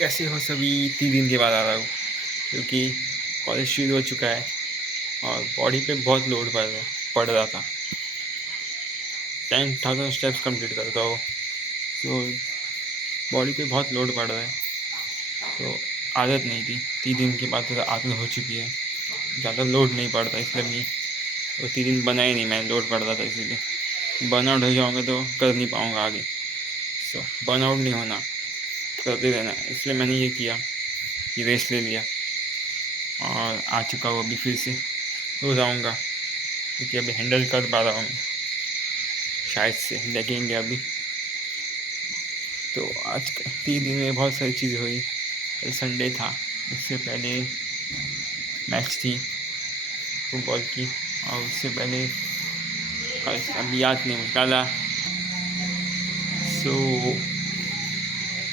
कैसे हो सभी? 3 दिन के बाद आ रहा हूँ क्योंकि कॉलेज शुरू हो चुका है और बॉडी पे बहुत लोड पड़ रहा था। 10,000 स्टेप्स कंप्लीट करता हो तो बॉडी पे बहुत लोड पड़ रहा है, तो आदत नहीं थी। 3 दिन के बाद तो आदत हो चुकी है, ज़्यादा लोड नहीं पड़ता, इसलिए मैं वो 3 दिन बना ही नहीं। मैं लोड पड़ रहा था इसीलिए। बर्नआउट हो जाऊँगा तो कर नहीं पाऊँगा आगे। सो बर्नआउट नहीं होना, करते रहना, इसलिए मैंने ये किया कि रेस्ट ले लिया और आ चुका हूँ अभी फिर से। रोज आऊँगा क्योंकि अभी हैंडल कर पा रहा हूँ मैं, शायद से देखेंगे अभी। तो आज 3 दिन में बहुत सारी चीज़ें हुई। कल संडे था, उससे पहले मैच थी फुटबॉल की, और उससे पहले कल अभी याद नहीं मुझे डाला। सो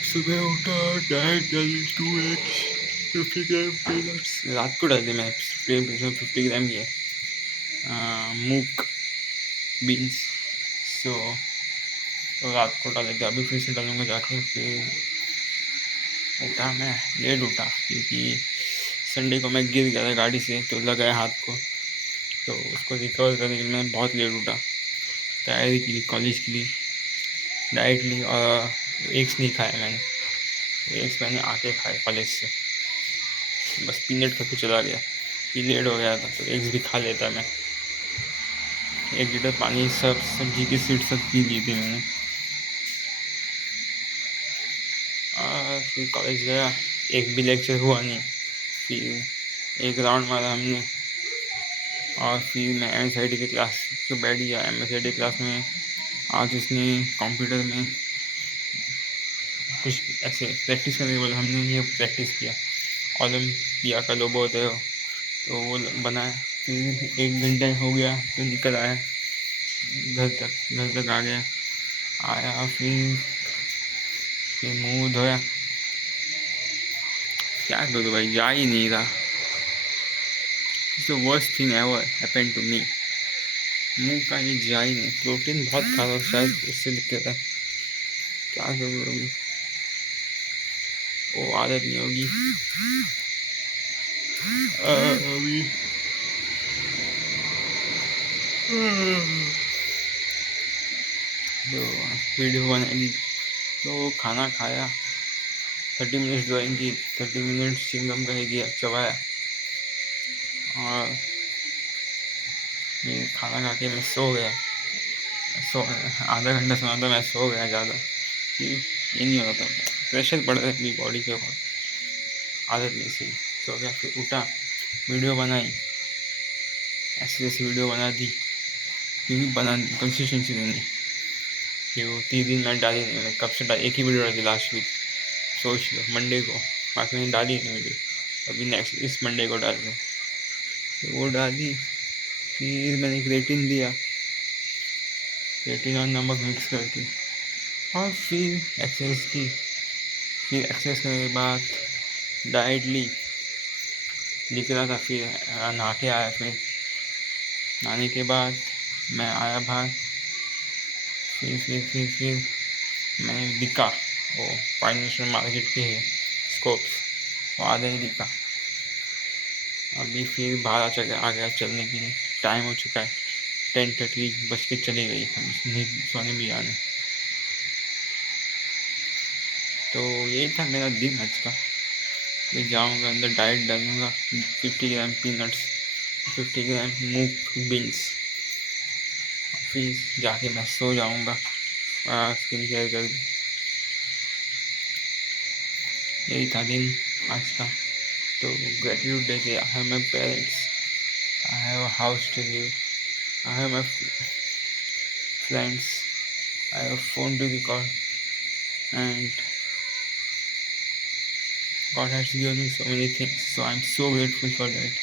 सुबह उठा, डाइट डाली 2 एग्स 50 ग्राम पीनट्स, रात को डाले मैं 50 ग्राम ही है, मूंग बीन्स। सो तो रात को डाले थे, अभी फिर से डालूंगा जाके। फिर उठा, मैं लेट उठा क्योंकि संडे को मैं गिर गया था गाड़ी से, तो लगा है हाथ को, तो उसको रिकवर करने के लिए मैं बहुत लेट उठा। तैयारी की, कॉलेज के लिए डाइट ली और एग्स नहीं खाए मैंने। एग्स मैंने आके खाए कॉलेज से, बस पीनट करके चला गया कि लेट हो गया था, तो एग्स भी खा लेता मैं। 1 लीटर पानी सब सब्जी की सीड सब पी ली थी मैंने। फिर कॉलेज गया, एक भी लेक्चर हुआ नहीं। फिर एक राउंड मारा हमने और फिर मैं MSIT की क्लास पे बैठ गया। MSIT क्लास में आज उसने कंप्यूटर में कुछ ऐसे प्रैक्टिस करने के बोला। हमने ये प्रैक्टिस किया, ओलम्पिया का लोगो होता है तो वो बनाया। फिर 1 घंटा हो गया तो निकल आया, घर तक आ गया। फिर मुँह धोया। क्या करूँ भाई, जा ही नहीं रहा। It's the worst thing ever happened to me. मुँह का ये जा ही नहीं। प्रोटीन बहुत खा रहा, शायद उससे दिक्कत है। क्या करूँ अभी, वो आदत नहीं होगी अभी। तो वीडियो बनाई, तो खाना खाया, 30 मिनट्स ड्राइंग की, 30 मिनट्स चिंगम का ही दिया, चबाया। और फिर खाना खा के मैं सो गया। आधा घंटा सोना था, मैं सो गया ज़्यादा कि ये नहीं होता था। प्रेशर पड़ रहा है बॉडी के ऊपर, आदत नहीं सही। सो गया, फिर उठा, वीडियो बनाई, ऐसी वीडियो बना दी क्योंकि कंसिस्टेंसी नहीं। कि वो 3 दिन मैंने डाली नहीं। मैं कब से एक ही वीडियो डाली लास्ट वीक, सोच लो, मंडे को। बाकी मैंने डाली नहीं वीडियो, अभी नेक्स्ट इस मंडे को डाल दूँ। तो वो डाली, फिर मैंने क्रिएटिन लिया, क्रिएटिन और नमक मिक्स करके, और फिर एक्सरसाइज की। फिर एक्सरसाइज करने के बाद डाइट ली, लिख रहा था। फिर नहा के आया। फिर नहाने के बाद मैं आया बाहर। फिर मैंने दिखा वो फाइनेंशियल मार्केट के है स्कोप्स, वो आधा ही दिखा। अभी फिर बाहर आ गया चलने के लिए। टाइम हो चुका है, 10:30 बज के चली गई, हम सोने भी आने। तो यही था मेरा दिन आज का। मैं जाऊँगा अंदर, डाइट डालूँगा, 50 ग्राम पीनट्स, 50 ग्राम मूंग बीन्स, फिर जाके मैं सो जाऊँगा स्किन केयर करके। यही था दिन आज का। तो ग्रेटिट्यूड डे के, I have my parents, I have a house to live, I have my friends, I have a phone to record, and God has given me so many things, so I'm so grateful for that.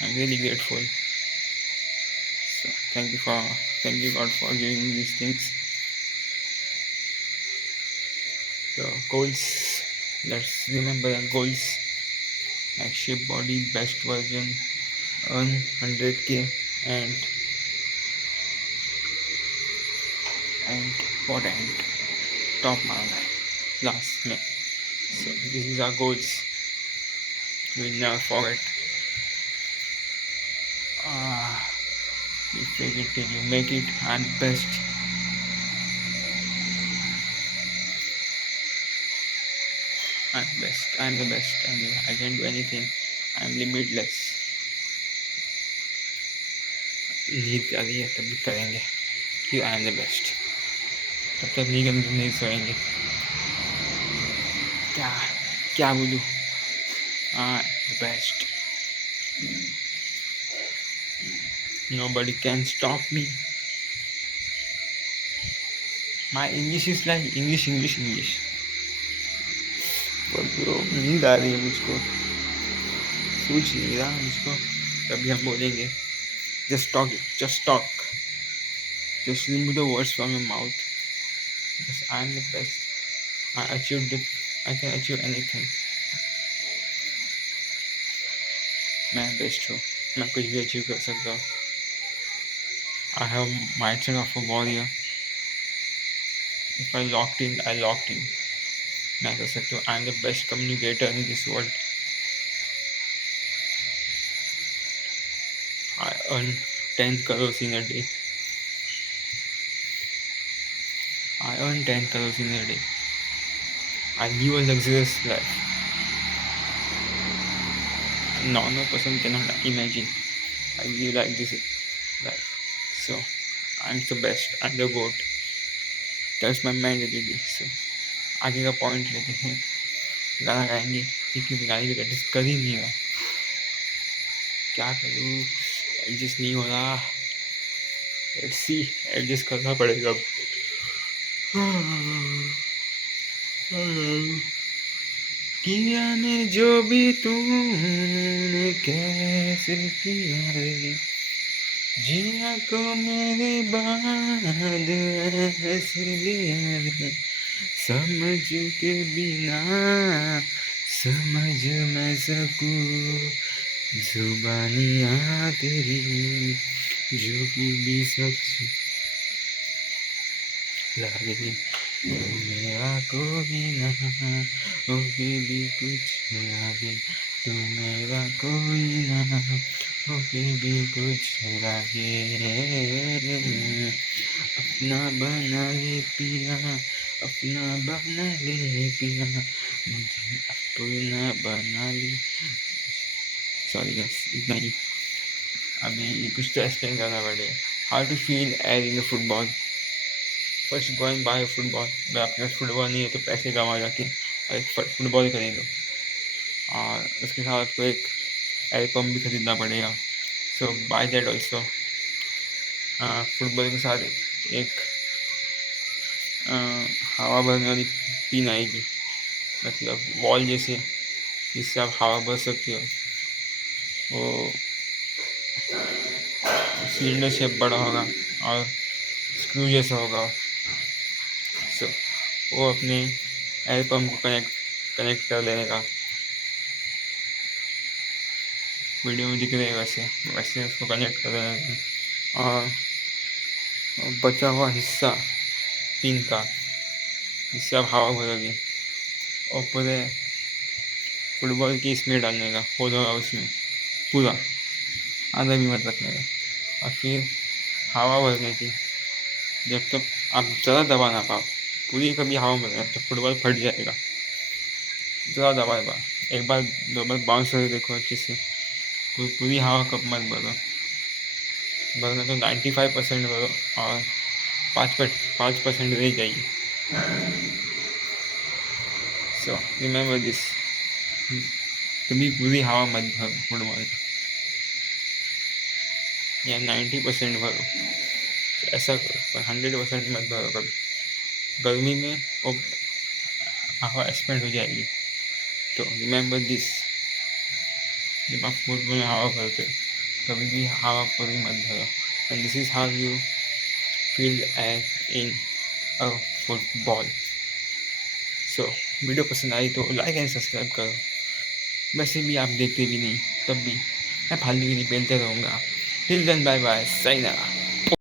I'm really grateful. So thank you God for giving me these things. So goals, let's remember our goals, like shape body, best version, earn 100K, and important top मारना है। last में. So this is our goals. We never forget. You fake it till you make it. I'm best. I'm the best. I can do anything. I'm limitless. नींद आ रही है तब भी करेंगे कि आई एम द बेस्ट. तब तक नहीं करेंगे तो नहीं सोएंगे. क्या बोलूँ. I am the best. Nobody can stop me. My English is like English. Bro, नींद आ रही है मुझको. सूझ नहीं रहा मुझको. तभी हम बोलेंगे just talk. Just remove the words from your mouth. Because I am the best. I can achieve anything. मैं बेस्ट हूँ. मैं कुछ भी अचीव कर सकता हूँ. I have mindset of a warrior. If I locked in. मैं कर सकता हूँ. I am the best communicator in this world. I earn 10 crores in a day. I live a luxurious life. A normal person cannot imagine. I live like this life. So I'm the best. I'm the GOAT. That's my mentality. So आगे का point लेते हैं. गाना गाएंगे लेकिन गाने की practice कर ही नहीं रहा. क्या करूँ. एडजस्ट नहीं हो रहा. एडजस्ट करना पड़ेगा. किया ने जो भी तूने कैसे किया रे. जिया को मेरे बाद ऐसे लिया रे. समझ के बिना समझ मैं सकूं. जुबानियाँ तेरी जो भी सच लगे. मेरा कोई ना हो भी कुछ लगे. तो मेरा कोई ना हो भी कुछ लगे. अपना बना ले पिया. मुझे अपना बना ले. सॉरी गाइस, इतना ही. अभी कुछ तो एक्सप्लेन करना पड़ेगा. How to fill air in the football. First go and buy football. अगर आपके पास फुटबॉल नहीं है तो पैसे कमा जाके और एक फुटबॉल खरीदो. और उसके साथ आपको एक एयर पम्प भी खरीदना पड़ेगा. सो बाय दैट ऑल्सो. फुटबॉल के साथ एक हवा भरने वाली पिन आएगी. मतलब वॉल जैसे जिससे आप हवा भर सकते हो. वो सिलेंडर शेप बड़ा होगा और स्क्रू जैसा होगा. सो वो अपने एयर पम्प को कनेक्ट कर लेने का. वीडियो में दिख रहे वैसे उसको कनेक्ट कर देने का. और बचा हुआ हिस्सा पिन का जिससे आप हवा भरोगे और पूरे फुटबॉल की इसमें डालने का. होल होगा उसमें पूरा. आधा भी मत रखने का. और फिर हवा भरने की. जब तक आप ज़्यादा दबा ना पाओ पूरी कभी हवा भरना तो फुटबॉल फट जाएगा. ज़्यादा दबा. एक बार 2 बार बाउंस करके देखो अच्छे से. पूरी हवा कब मत भरो. भरना तो 95% भरो और 5% रह जाइए. So remember this. कभी पूरी हवा मत भरो फुटबॉल. या 90% भरो. ऐसा करो पर 100% मत भरो कभी. गर्मी में वो हवा एक्सपेंड हो जाएगी. तो रिमेंबर दिस. जब आप फुटबॉल में हवा भरते हो कभी भी हवा पूरी मत भरो. And this is how you fill air in a football. So video पसंद आई तो लाइक एंड सब्सक्राइब करो. वैसे भी आप देखते भी नहीं तब भी मैं फालतू की नहीं पेलते रहूँगा. Till then bye bye. Saina.